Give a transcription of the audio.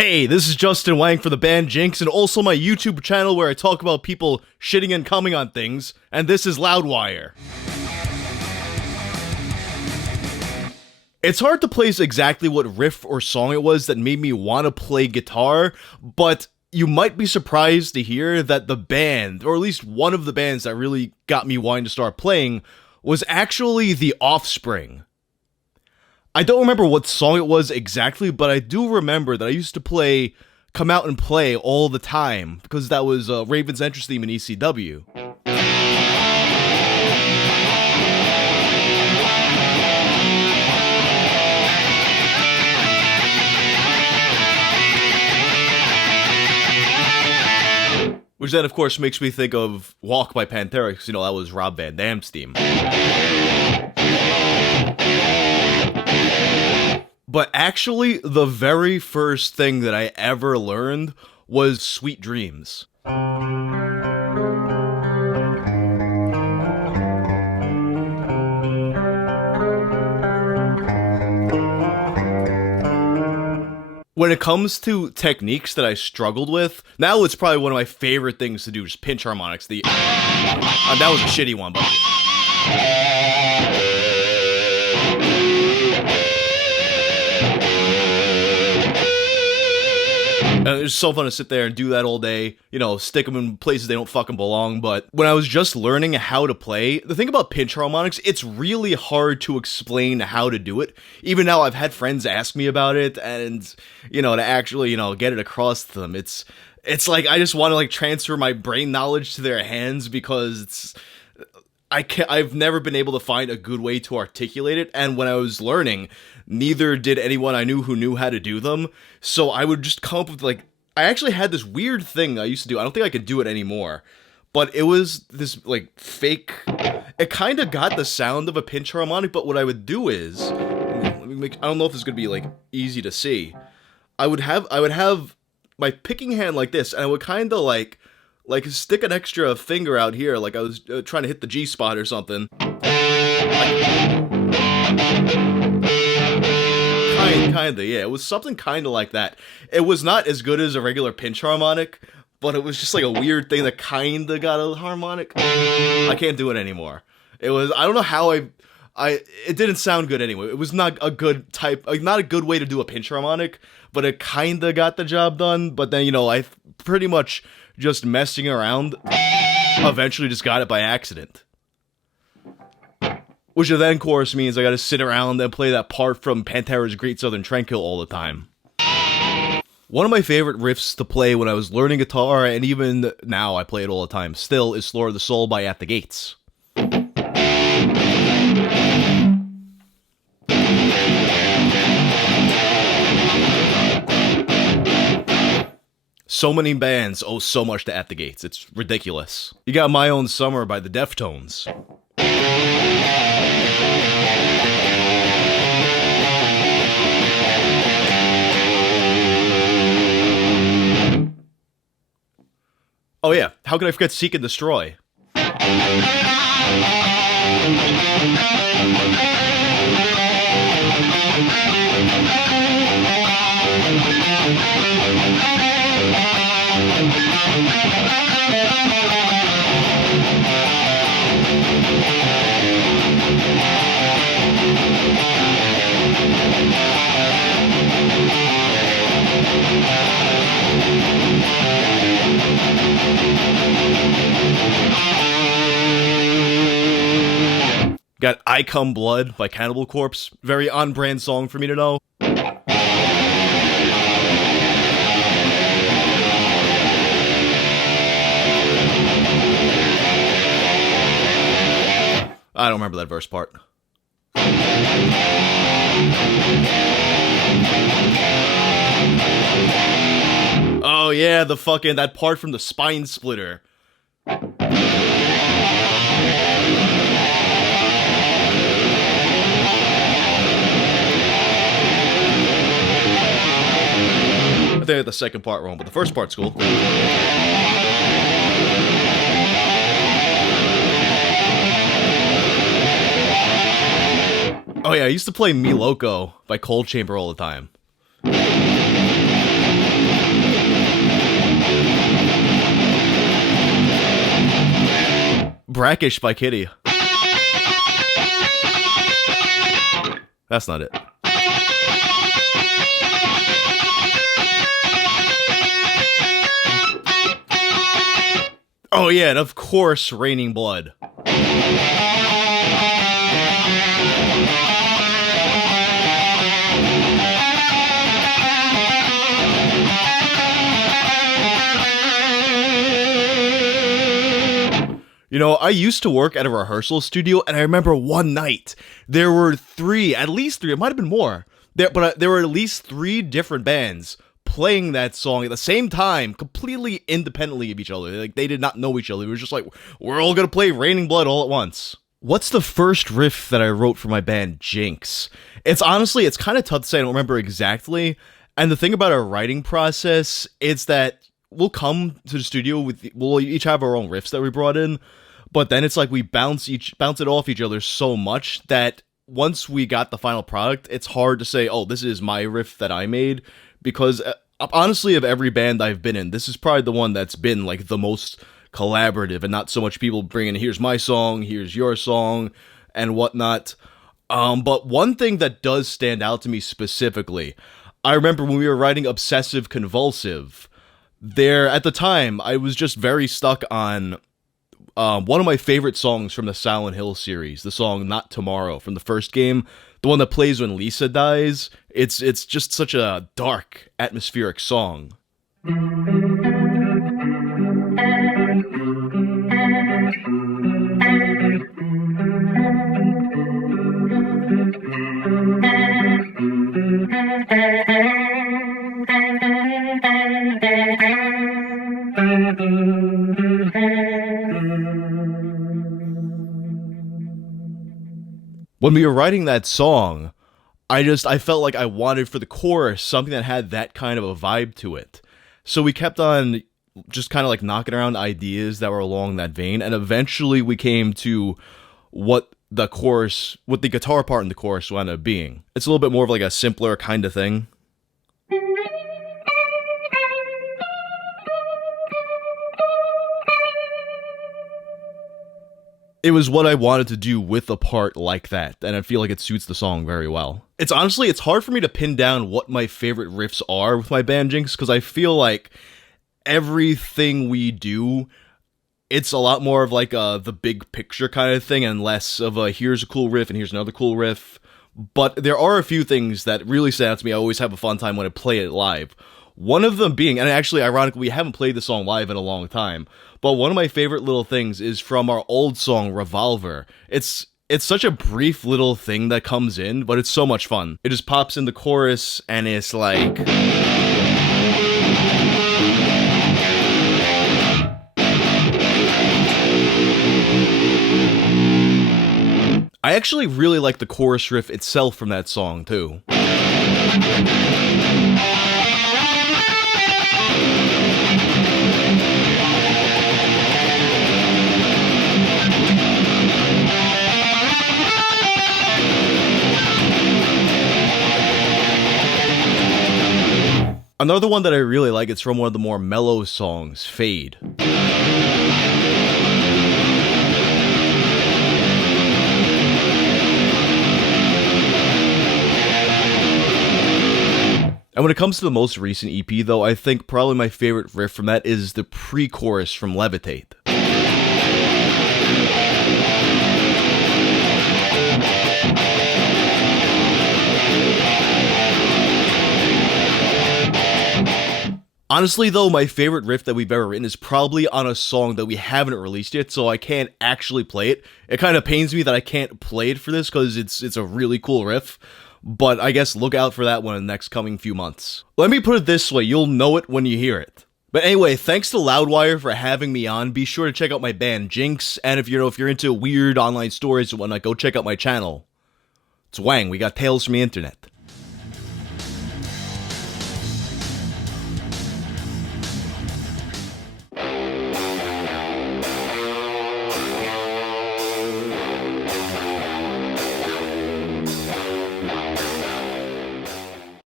Hey, this is Justin Whang for the band Jinx, and also my YouTube channel where I talk about people shitting and coming on things, and this is Loudwire. It's hard to place exactly what riff or song it was that made me want to play guitar, but you might be surprised to hear that the band, or at least one of the bands that really got me wanting to start playing, was actually The Offspring. I don't remember what song it was exactly, but I do remember that I used to play Come Out and Play all the time, because that was Raven's entrance theme in ECW. Which then, of course, makes me think of Walk by Panthera, because, that was Rob Van Dam's theme. But actually, the very first thing that I ever learned was Sweet Dreams. When it comes to techniques that I struggled with, now it's probably one of my favorite things to do, just pinch harmonics. That was a shitty one, but... It's so fun to sit there and do that all day, stick them in places they don't fucking belong. But when I was just learning how to play, the thing about pinch harmonics, it's really hard to explain how to do it. Even now, I've had friends ask me about it, and, to actually, get it across to them. It's like, I just want to, transfer my brain knowledge to their hands, because I've never been able to find a good way to articulate it, and when I was learning, neither did anyone I knew who knew how to do them, so I would just come up with, I actually had this weird thing I used to do. I don't think I could do it anymore, but it was this, fake... It kind of got the sound of a pinch harmonic, but what I would do is... I don't know if this is going to be, easy to see. I would have my picking hand like this, and I would kind of, stick an extra finger out here, like I was trying to hit the G spot or something. Kinda, yeah. It was something kinda like that. It was not as good as a regular pinch harmonic, but it was just a weird thing that kinda got a harmonic. I can't do it anymore. I don't know how it didn't sound good anyway. It was not a good type, not a good way to do a pinch harmonic, but it kinda got the job done. But then, I pretty much just messing around eventually just got it by accident. Which then, of course, means I gotta sit around and play that part from Panthera's Great Southern Tranquil all the time. One of my favorite riffs to play when I was learning guitar, and even now I play it all the time still, is Slaughter the Soul by At the Gates. So many bands owe so much to At the Gates, it's ridiculous. You got My Own Summer by the Deftones. Oh yeah, how could I forget Seek and Destroy? Got I Come Blood by Cannibal Corpse. Very on-brand song for me to know. I don't remember that verse part. Oh yeah, that part from the Spine Splitter. I think the second part wrong, but the first part's cool. Oh yeah, I used to play Me Loco by Cold Chamber all the time. Brackish by Kitty. That's not it. Oh yeah, and of course, Raining Blood. You know, I used to work at a rehearsal studio, and I remember one night, there were at least three, it might have been more, but there were at least 3 different bands playing that song at the same time, completely independently of each other. Like, they did not know each other. It was just like, we're all gonna play Raining Blood all at once. What's the first riff that I wrote for my band, Jinx? It's kind of tough to say, I don't remember exactly, and the thing about our writing process is that we'll come to the studio we'll each have our own riffs that we brought in, but then it's like we bounce it off each other so much that once we got the final product, it's hard to say, oh, this is my riff that I made, because honestly, of every band I've been in, this is probably the one that's been like the most collaborative, and not so much people bringing, here's my song, here's your song, and whatnot. But one thing that does stand out to me specifically, I remember when we were writing Obsessive Convulsive, at the time, I was just very stuck on one of my favorite songs from the Silent Hill series, the song Not Tomorrow from the first game, the one that plays when Lisa dies. It's just such a dark, atmospheric song. When we were writing that song, I felt like I wanted for the chorus something that had that kind of a vibe to it. So we kept on just kind of like knocking around ideas that were along that vein, and eventually we came to what the guitar part in the chorus wound up being. It's a little bit more of like a simpler kind of thing. It was what I wanted to do with a part like that, and I feel like it suits the song very well. It's hard for me to pin down what my favorite riffs are with my band Jinx, because I feel like everything we do, it's a lot more of like the big picture kind of thing, and less of a here's a cool riff and here's another cool riff. But there are a few things that really stand out to me. I always have a fun time when I play it live. One of them being, and actually, ironically, we haven't played the song live in a long time, but one of my favorite little things is from our old song, Revolver. It's such a brief little thing that comes in, but it's so much fun. It just pops in the chorus, and it's like... I actually really like the chorus riff itself from that song, too. Another one that I really like, it's from one of the more mellow songs, Fade. And when it comes to the most recent EP, though, I think probably my favorite riff from that is the pre-chorus from Levitate. Honestly, though, my favorite riff that we've ever written is probably on a song that we haven't released yet, so I can't actually play it. It kind of pains me that I can't play it for this, because it's a really cool riff, but I guess look out for that one in the next coming few months. Let me put it this way, you'll know it when you hear it. But anyway, thanks to Loudwire for having me on. Be sure to check out my band, Jinx, and if you're into weird online stories and whatnot, go check out my channel. It's Whang, we got tales from the internet.